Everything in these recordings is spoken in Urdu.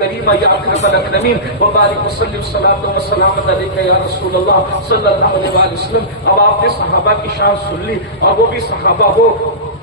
کریم یا اکرم الاکرمین وبارک وسلم الصلاۃ والسلام علیک یا رسول اللہ صلی اللہ علیہ وآلہ وسلم۔ اب آپ نے صحابہ کی شان سن لی، اور وہ بھی صحابہ ہو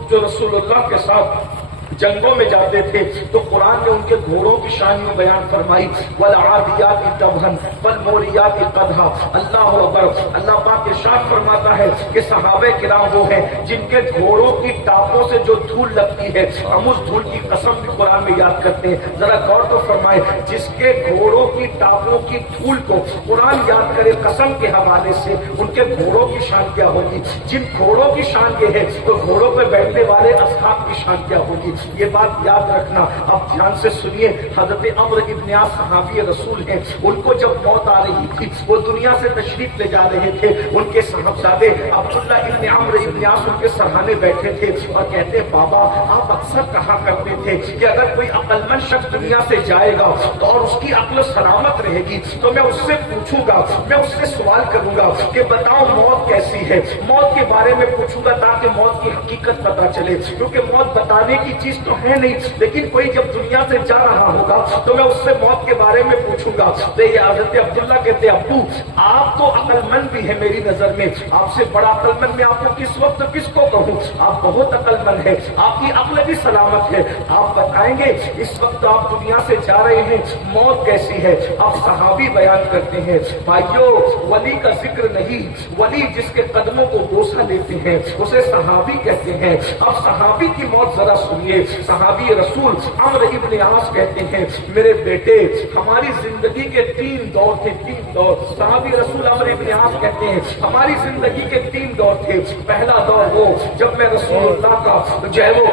جو رسول اللہ کے ساتھ جنگوں میں جاتے تھے، تو قرآن نے ان کے گھوڑوں کی شان میں بیان فرمائی، والعادیات ضبحا فالموریات قدحا۔ اللہ اکبر۔ اللہ پاک ارشاد فرماتا ہے کہ صحابہ کرام وہ ہیں جن کے گھوڑوں کی ٹاپوں سے جو دھول لگتی ہے، ہم اس دھول کی قسم بھی قرآن میں یاد کرتے ہیں۔ ذرا غور تو فرمائے، جس کے گھوڑوں کی ٹاپوں کی دھول کو قرآن یاد کرے قسم کے حوالے سے، ان کے گھوڑوں کی شان کیا ہوگی؟ جن گھوڑوں کی شان یہ ہے تو گھوڑوں پہ بیٹھنے والے اصحاب کی شان کیا ہوگی؟ یہ بات یاد رکھنا۔ اب دھیان سے سنیے، حضرت عمرو بن عاص صحابی رسول ہیں، ان کو جب موت آ رہی تھی، وہ دنیا سے تشریف لے جا رہے تھے، ان کے صاحبزادے عبداللہ ابن عمرو ابن عاص ان کے سرہانے بیٹھے تھے اور کہتے بابا آپ اکثر کہا کرتے تھے کہ اگر کوئی عقل مند شخص دنیا سے جائے گا تو اور اس کی عقل سلامت رہے گی تو میں اس سے پوچھوں گا، میں اس سے سوال کروں گا کہ بتاؤ موت کیسی ہے، موت کے بارے میں پوچھوں گا تاکہ موت کی حقیقت پتہ چلے، کیونکہ موت بتانے کی چیز تو ہے نہیں، لیکن کوئی جب دنیا سے جا رہا ہوگا تو میں اس سے موت کے بارے میں پوچھوں گا۔ تو یہ حضرت عبداللہ کہتے ابو آپ تو عقل مند بھی ہے میری نظر میں، آپ سے بڑا عقل مند میں آپ کو کس وقت کس کو کہوں؟ آپ بہت عقل مند ہے، آپ کی عقل بھی سلامت ہے، آپ بتائیں گے اس وقت آپ دنیا سے جا رہے ہیں موت کیسی ہے؟ اب صحابی بیان کرتے ہیں بھائیو ولی کا ذکر نہیں، ولی جس کے قدموں کو بوسہ لیتے ہیں اسے صحابی کہتے ہیں۔ اب صحابی کی موت ذرا سنیے۔ صحابی رسول عمرو ابن عاص کہتے ہیں میرے بیٹے ہماری زندگی کے 3 دور تھے، 3 دور۔ صحابی رسول عمرو ابن عاص کہتے ہیں ہماری زندگی کے 3 دور تھے۔ پہلا دور وہ جب میں رسول اللہ کا جو ہے وہ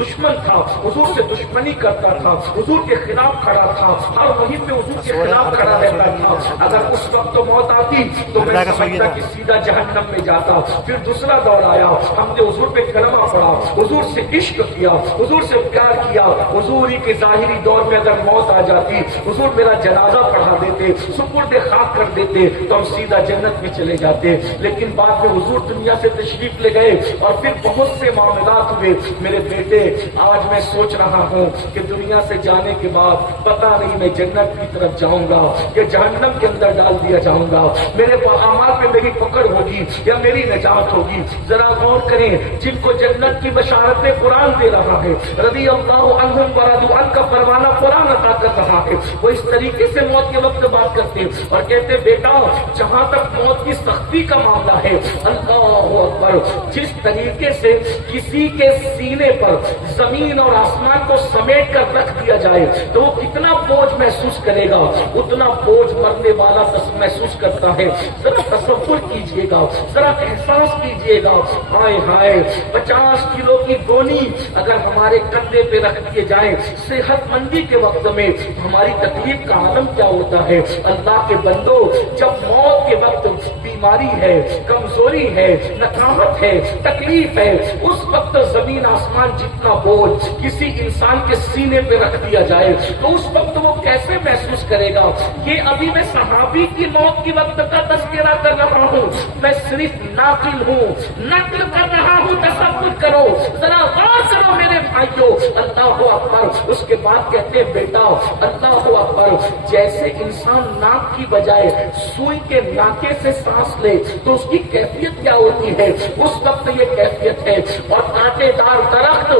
دشمن تھا، حضور سے دشمنی کرتا تھا، حضور کے خلاف کھڑا تھا، ہر مہم میں حضور کے خلاف کھڑا رہتا تھا۔ اگر اس وقت موت آتی تو میں سمجھتا کہ سیدھا جہنم میں جاتا۔ پھر دوسرا دور آیا، ہم نے حضور پہ کلمہ پڑھا، حضور سے عشق کیا، حضور سے پیار کیا، حضور ہی کے ظاہری دور میں اگر موت آ جاتی حضور میرا جنازہ پڑھا دیتے، سپرد خاک کر دیتے تو ہم سیدھا جنت میں چلے جاتے۔ لیکن بعد میں حضور دنیا سے تشریف لے گئے اور پھر بہت سے معاملات ہوئے۔ میرے بیٹے آج میں سوچ رہا ہوں کہ دنیا سے جانے کے بعد پتہ نہیں میں جنت کی طرف جاؤں گا یا جہنم کے اندر ڈال دیا جاؤں گا، میرے اعمال پہ میری پکڑ ہوگی یا میری نجات ہوگی۔ ذرا غور کریں، جن کو جنت کی بشارتیں قرآن دے رہا ہے، رضی اللہ عنہم ورضوا عنہ کا پروانہ قرآن عطا کر رہا ہے، وہ اس طریقے سے موت کے وقت بات کرتے ہیں اور کہتے بیٹا جہاں تک موت کی سختی کا معاملہ ہے، اللہ اکبر، جس طریقے سے کسی کے سینے پر زمین اور آسمان کو سمیٹ کر رکھ دیا جائے تو وہ کتنا بوجھ محسوس کرے گا، اتنا بوجھ مرنے والا محسوس کرتا ہے۔ ذرا تصور کیجئے گا، ذرا احساس کیجئے گا، ہائے ہائے 50 کلو کی گونی اگر ہمارے کندھے پہ رکھ دیے جائیں صحت مندی کے وقت میں ہماری تکلیف کا عالم کیا ہوتا ہے۔ اللہ کے بندو جب موت کے وقت بیماری ہے، کمزوری ہے، نکامت ہے، تکلیف ہے، اس وقت زمین آسمان جتنا بوجھ کسی انسان کے سینے پہ رکھ دیا جائے تو اس وقت وہ کیسے محسوس کرے گا۔ یہ ابھی میں صحابی کی موت کے وقت کا تذکرہ کر رہا ہوں، میں صرف ناقل ہوں، نقل کر رہا ہوں، تصور کرو، ذرا غور کرو میرے بھائیو۔ اللہ اکبر۔ اس کے بعد کہتے ہیں بیٹا اللہ اکبر، جیسے انسان ناک کی بجائے سوئی کے ناکے سے سانس لے تو اس کی کیفیت کیا ہوتی ہے، اس وقت یہ کیفیت ہے۔ اور کانٹے دار درخت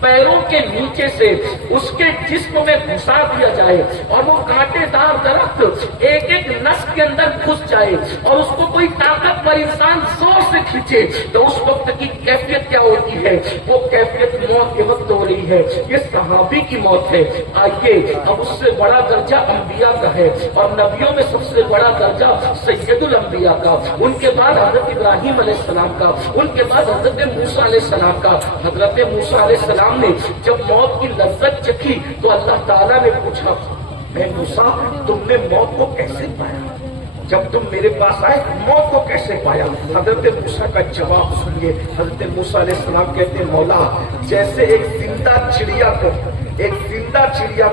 پیروں کے نیچے سے اس کے جسم میں گھسا دیا جائے اور وہ کانٹے دار درخت ایک ایک نس کے اندر گھس جائے اور اس کو کوئی طاقتور انسان زور سے کھینچے تو اس وقت کی کیفیت کیا ہوتی ہے، وہ کیفیت موت کے وقت ہو رہی ہے۔ یہ صحابی کی موت ہے۔ آئیے اب اس سے بڑا درجہ انبیاء کا ہے اور نبیوں میں سب سے بڑا درجہ سید الانبیاء کا، ان کے بعد حضرت ابراہیم علیہ السلام کا، ان کے بعد حضرت موسیٰ علیہ السلام کا۔ حضرت موسیٰ علیہ السلام نے جب موت کی لذت چکھی تو اللہ تعالیٰ نے پوچھا اے موسیٰ تم نے موت کو کیسے پایا، جب تم میرے پاس آئے موت کو کیسے پایا؟ حضرت موسیٰ کا جواب سنیے۔ حضرت موسیٰ علیہ السلام کہتے ہیں مولا جیسے ایک زندہ چڑیا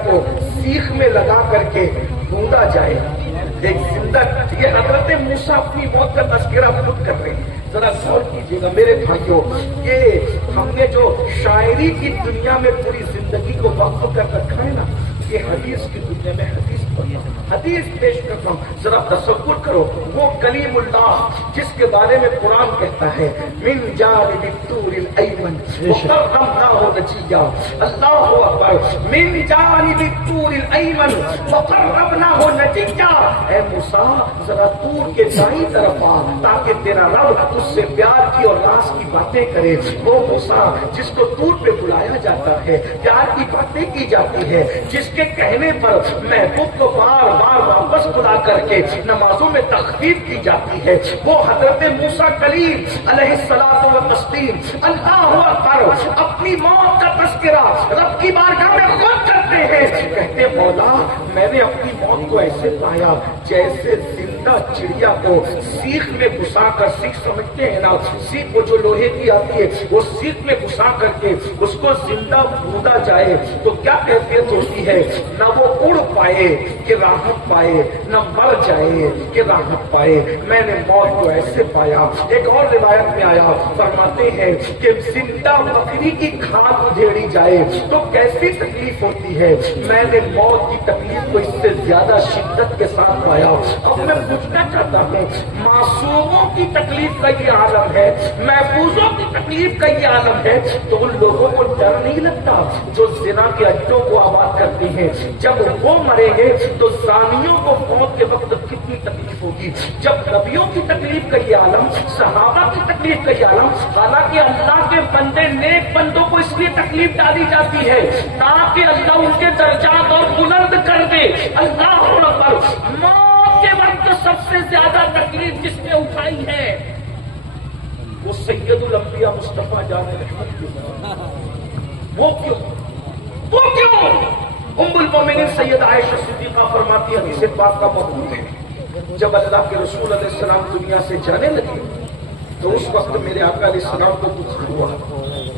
کو سیخ میں لگا کر کے ڈھونڈا جائے، ایک زندہ، یہ حضرت موسیٰ اپنی موت کا تذکرہ خود کر رہے ہیں۔ ذرا غور کیجیے گا میرے بھائیوں، یہ ہم نے جو شاعری کی دنیا میں پوری زندگی کو وقف کر رکھا ہے نا، کہ حدیث کی دنیا میں حدیث پیش کرتا ہوں. ذرا تصور کرو وہ کلیم اللہ جس کے بارے میں قرآن کہتا ہے من جانب الطور الایمن وقربناہ نجیا. اللہ اکبر. من جانب الطور الایمن وقربناہ نجیا. اے موسیٰ ذرا طور کے دائیں طرف آ تاکہ تیرا رب اس سے پیار کی اور راز کی باتیں کرے. وہ موسیٰ جس کو طور پہ بلایا جاتا ہے, پیار کی باتیں کی جاتی ہے, جس کے کہنے پر محبوب کو بار بار واپس بلا کر کے نمازوں میں تخفیف کی جاتی ہے, وہ حضرت موسیٰ کلیم علیہ الصلوۃ والتسلیم اللہ اکبر اپنی موت کا تذکرہ رب کی بارگاہ میں خود کرتے ہیں. کہتے مولا میں نے اپنی موت کو ایسے پایا جیسے زندہ چڑیا کو سیخ میں گھسا کر, سیخ سمجھتے ہیں نا, سیخ وہ جو لوہے کی آتی ہے, وہ سیخ میں گھسا کر کے اس کو زندہ بھونا جائے تو کیا کیفیت ہوتی ہے, نہ وہ اڑ پائے کہ راحت پائے, نہ مر جائے کہ راحت پائے. میں نے موت کو ایسے پایا. ایک اور روایت میں آیا فرماتے ہیں کہ زندہ بکری کی کھال ادھیڑی جائے تو کیسی تکلیف ہوتی ہے, میں نے موت کی تکلیف کو اس سے زیادہ شدت کے ساتھ پایا. اب میں پوچھنا چاہتا ہوں معصوموں کی تکلیف کا یہ عالم ہے, محفوظوں کی تکلیف کا یہ عالم ہے, تو ان لوگوں کو ڈر نہیں لگتا جو زنا کے اڈوں کو آباد کرتے ہیں؟ جب وہ مریں گے تو زانیوں کو موت کے وقت کتنی تکلیف ہوگی. جب نبیوں کی تکلیف کا یہ عالم, صحابہ کی تکلیف کا یہ عالم, حالانکہ اللہ کے بندے نیک بندوں کو اس لیے تکلیف ڈالی جاتی ہے تاکہ اللہ ان کے درجات اور بلند کر دے. اللہ اکبر. موت کے وقت سب سے زیادہ تکلیف جس نے اٹھائی ہے وہ سید الانبیاء مصطفیٰ جان رحمت کی. وہ کیوں ام المومنین سید عائشہ صدیقہ فرماتی ہے, حدیث پاک کا مضمون ہے, جب اللہ کے رسول علیہ السلام دنیا سے جانے لگے تو اس وقت میرے آقا علیہ السلام کو کچھ ہوا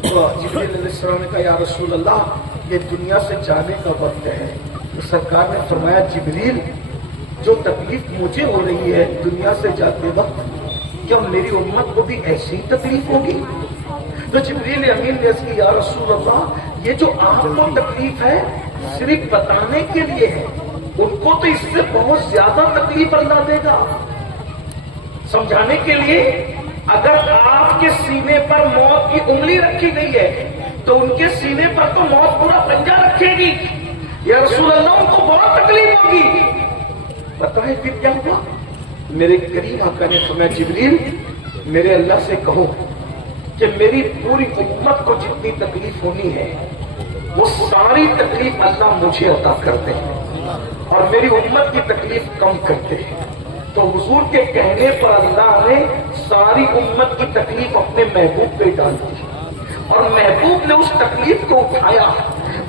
تو جبریل علیہ السلام نے کہا یا رسول اللہ یہ دنیا سے جانے کا وقت ہے. تو سرکار نے فرمایا جبریل جو تکلیف مجھے ہو رہی ہے دنیا سے جاتے وقت, کیا میری امت کو بھی ایسی تکلیف ہوگی؟ تو جبریل امین نے اس کی یا رسول اللہ یہ جو آپ کو تکلیف ہے صرف بتانے کے لیے ہے, ان کو تو اس سے بہت زیادہ تکلیف اللہ دے گا. سمجھانے کے لیے اگر آپ کے سینے پر موت کی انگلی رکھی گئی ہے تو ان کے سینے پر تو موت پورا پنجہ رکھے گی. یا رسول اللہ ان کو بہت تکلیف ہوگی. بتائیں پھر کیا ہوا؟ میرے قریب آقا نے فرمایا جبریل میرے اللہ سے کہو کہ میری پوری امت کو جتنی تکلیف ہونی ہے وہ ساری تکلیف اللہ مجھے عطا کرتے ہیں اور میری امت کی تکلیف کم کرتے ہیں. تو حضور کے کہنے پر اللہ نے ساری امت کی تکلیف اپنے محبوب پہ ڈال دی اور محبوب نے اس تکلیف کو اٹھایا.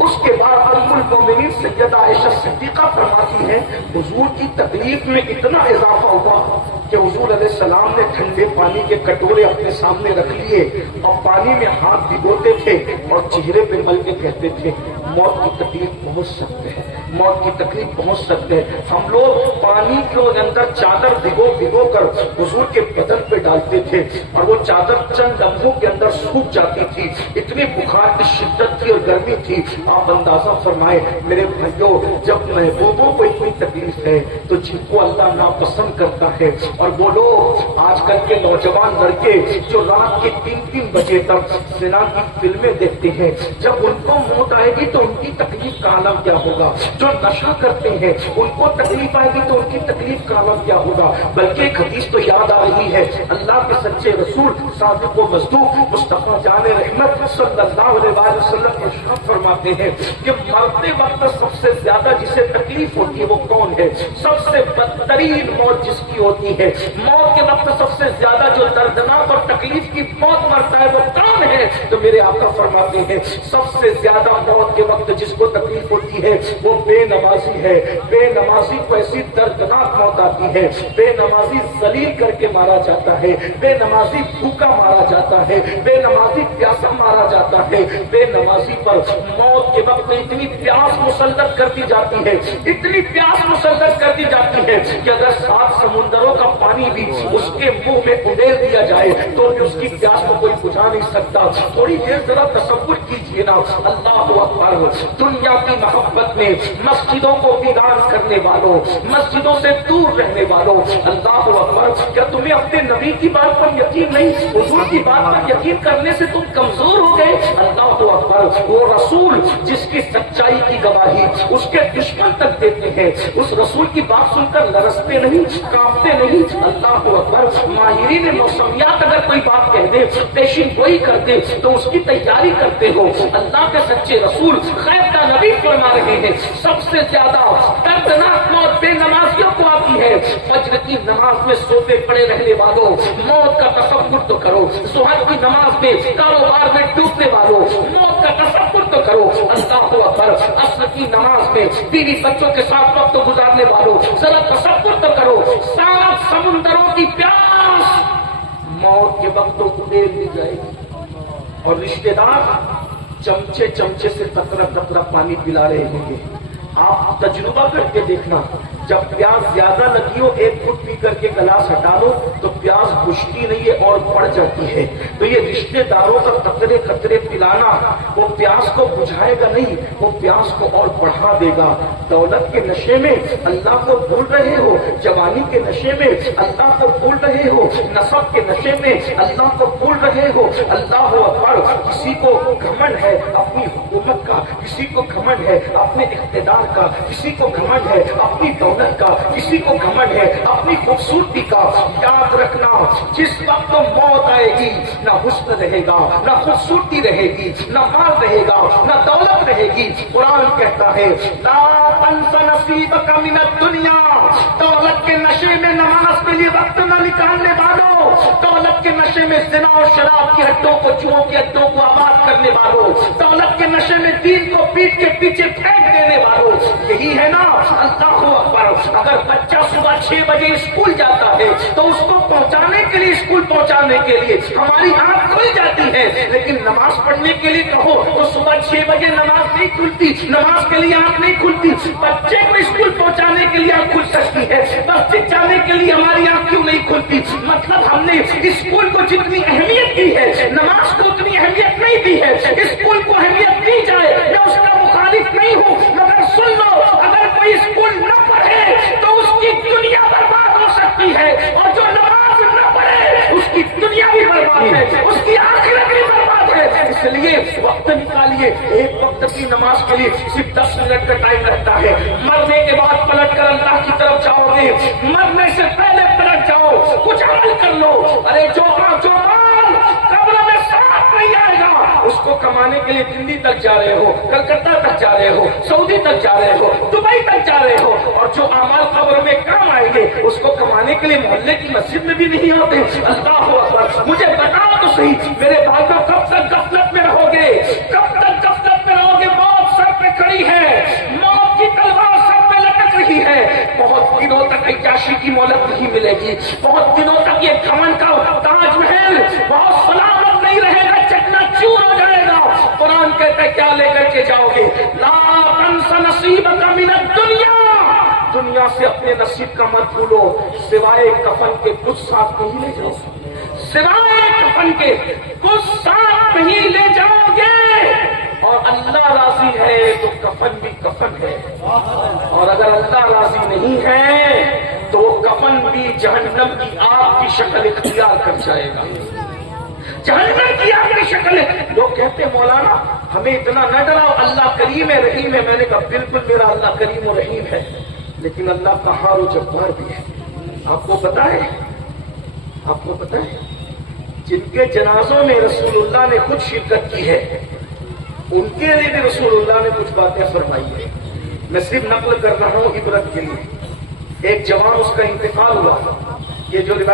اس کے بعد ام المومنین سیدہ عائشہ صدیقہ فرماتی ہیں حضور کی تکلیف میں اتنا اضافہ ہوا کہ حضور علیہ السلام نے ٹھنڈے پانی کے کٹورے اپنے سامنے رکھ لیے اور پانی میں ہاتھ بھگوتے تھے اور چہرے پہ مل کے کہتے تھے موت کی تکلیف پہنچ سکتے ہیں, موت کی تکلیف پہنچ سکتے ہیں. ہم لوگ پانی کے اندر چادر بھگو کر حضور کے بدن پہ ڈالتے تھے اور وہ چادر چند لمحوں کے اندر سوکھ جاتی تھی. اتنی بخار کی شدت تھی اور گرمی تھی. آپ اندازہ فرمائے میرے بھائیوں جب محبوبوں کو اتنی تکلیف ہے تو جن کو اللہ ناپسند کرتا ہے, اور وہ لوگ آج کل کے نوجوان لڑکے جو رات کے 3 بجے تک زنا کی فلمیں دیکھتے ہیں, جب ان کو موت آئے گی تو ان کی تکلیف کا عالم کیا ہوگا. جو نشہ کرتے ہیں ان کو تکلیف آئے گی تو ان کی تکلیف کا عالم کیا ہوگا. بلکہ ایک حدیث تو یاد آ رہی ہے, اللہ کے سچے رسول صادق و مصدوق مصطفیٰ جان رحمت صلی اللہ علیہ وسلم ارشاد فرماتے ہیں کہ مرتے وقت سب سے زیادہ جسے تکلیف ہوتی ہے وہ کون ہے؟ سب سے بدترین موت جس کی ہوتی ہے, موت کے وقت سب سے زیادہ جو دردناک اور تکلیف کی موت مرتا ہے وہ کون ہے؟ تو میرے آقا فرماتے ہیں سب سے زیادہ موت کے وقت جس کو تکلیف ہوتی ہے وہ بے نمازی ہے. بے نمازی کو ایسی دردناک موت آتی ہے, بے نمازی ذلیل کر کے مارا جاتا ہے, بے نمازی بھوکا مارا جاتا ہے, بے نمازی پیاسا مارا جاتا ہے. بے نمازی پر موت کے وقت اتنی پیاس مسلط کر دی جاتی ہے, اتنی پیاس مسلط کر دی جاتی ہے کہ اگر 7 سمندروں کا پانی پانی بھی اس کے منہ میں اڈیل دیا جائے تو بھی اس کی پیاس کو کوئی بجھا نہیں سکتا. تھوڑی دیر ذرا تصور کیجیے نا. اللہ اکبر. دنیا کی محبت میں مسجدوں کو ویران کرنے والوں, مسجدوں سے دور رہنے والوں, اللہ اکبر, کیا تمہیں اپنے نبی کی بات پر یقین نہیں؟ حضور کی بات پر یقین کرنے سے تم کمزور ہو گئے. اللہ اکبر. وہ رسول جس کی سچائی کی گواہی اس کے دشمن تک دیتے ہیں, اس رسول کی بات سن کر لرزتے نہیں, کانپتے نہیں. اللہ اکبر. ماہرین موسمیات اگر کوئی بات کہہ دے, پیشین گوئی کر دے تو اس کی تیاری کرتے ہو. اللہ کے سچے رسول خیر کا نبی فرما رہے ہیں سب سے زیادہ دردناک موت بے نمازیوں کو آتی ہے. فجر کی نماز میں سوتے پڑے رہنے والوں, موت کا تصور تو کرو. سحر کی نماز میں کاروبار میں ڈوبنے والوں, موت کا تصور تو کرو. اللہ اکبر. عصر کی نماز میں بیوی بچوں کے ساتھ وقت گزارنے والوں, ذرا تصور تو کرو. 7 سمندروں کی پیاس موت کے وقت کو دے دی جائے گی اور رشتے دار چمچے چمچے سے قطرہ قطرہ پانی پلا رہے ہوں گے. آپ تجربہ کر کے دیکھنا, جب پیاس زیادہ لگی ہو 1 گھٹ پی کر کے گلاس ہٹا لو تو پیاس بجھتی نہیں ہے اور بڑھ جاتی ہے. تو یہ رشتے داروں کا قطرے قطرے پلانا وہ پیاس کو بجھائے گا نہیں, وہ پیاس کو اور بڑھا دے گا. دولت کے نشے میں اللہ کو بھول رہے ہو, جوانی کے نشے میں اللہ کو بھول رہے ہو, نسب کے نشے میں اللہ کو بھول رہے ہو. اللہ اکبر. کسی کو گھمنڈ ہے اپنی حکومت کا, کسی کو گھمنڈ ہے اپنے اقتدار کا, کسی کو گھمنڈ ہے اپنی دولت کا, کسی کو گھمنڈ ہے اپنی خوبصورتی کا. یاد رکھنا جس وقت موت آئے گی نہ حسن رہے گا, نہ خوبصورتی رہے گی, نہ مال رہے گا, نہ دولت رہے گی. قرآن کہتا ہے لا تنس نصیبک من الدنیا. دولت کے نشے میں نماز کے لیے وقت نہ نکالنے والوں, دولت کے نشے میں زنا اور شراب کے اڈوں کو, جوؤں کے اڈوں کو آباد کرنے والوں, دولت کے نشے میں دین کو پیٹ کے پیچھے پھینک دینے والوں, یہی ہے نا. اللہ اکبر. اگر بچہ صبح 6 بجے اسکول جاتا ہے تو اس کو پہنچانے کے لیے, اسکول پہنچانے کے لیے ہماری آنکھ کھل جاتی ہے, لیکن نماز پڑھنے کے لیے کہو تو صبح 6 بجے نماز نہیں کھلتی, نماز کے لیے آنکھ نہیں کھلتی. بچے کو اسکول پہنچانے کے لیے آنکھ کھل سکتی ہے, مسجد جانے کے لیے ہماری آنکھ کیوں نہیں کھلتی؟ مطلب ہم نے اسکول کو جتنی اہمیت دی ہے نماز کو اتنی اہمیت نہیں دی ہے. اسکول کو اہمیت دی جائے, میں اس کا مخالف نہیں ہوں, مگر سن لو اگر کوئی اسکول نہ پڑھے تو اس کی دنیا برباد ہو سکتی ہے, اور جو نماز نہ پڑھے اس کی دنیا بھی برباد ہے, اس کی آخرت بھی برباد ہے. اس لیے وقت نکالیے. 1 وقت کی نماز کے لیے صرف 10 منٹ کا ٹائم رہتا ہے. مرنے کے بعد پلٹ کر اللہ کی طرف جاؤ گے, مرنے سے پہلے پلٹ جاؤ, کچھ عمل کر لو. ارے جو مال قبر میں ساتھ نہیں آئے گا اس کو کمانے کے لیے دلی تک جا رہے ہو, کلکتہ تک جا رہے ہو, سعودی تک جا رہے ہو, دبئی تک جا رہے ہو, اور جو اعمال قبر میں کام آئیں گے اس کو کمانے کے لیے محلے کی مسجد میں بھی نہیں ہوتے. اللہ اکبر. مجھے بتاؤ تو صحیح میرے بھائیوں, کب تک غفلت میں رہو گے, کب تک غفلت میں رہو گے؟ موت سر پہ کھڑی ہے, موت کی تلوار سر پہ لٹک رہی ہے. بہت دنوں تک عیاشی کی مہلت نہیں ملے گی, بہت دنوں تک یہ گھمنڈ کا تاج محل بہت سلامت نہیں رہے گا, چکنا چور ہو جائے گا. قرآن کہتا ہے کیا لے کر کے جاؤ گے؟ لا تنس نصیبک من الدنیا. دنیا سے اپنے نصیب کا مت بھولو, سوائے کفن کے کچھ ساتھ نہیں لے جاؤ, سوائے کفن کے کچھ ساتھ نہیں لے جاؤ گے. اور اللہ راضی ہے تو کفن بھی کفن ہے, اور اگر اللہ راضی نہیں ہے تو وہ کفن بھی جہنم کی آگ کی شکل اختیار کر جائے گا, جہنم کی آگ کی شکل. لوگ کہتے ہیں مولانا ہمیں اتنا نہ ڈراؤ, اللہ کریم ہے رحیم ہے. میں نے کہا بالکل میرا اللہ کریم و رحیم ہے, لیکن اللہ قہار و جبار بھی ہے. آپ کو پتا ہے, آپ کو پتا ہے جن کے جنازوں میں رسول اللہ نے خود شرکت کی ہے ان کے لیے بھی رسول اللہ نے کچھ باتیں فرمائی ہیں. میں صرف نقل کر رہا ہوں عبرت کے لیے. ایک جوان اس کا انتقال ہوا, یہ جو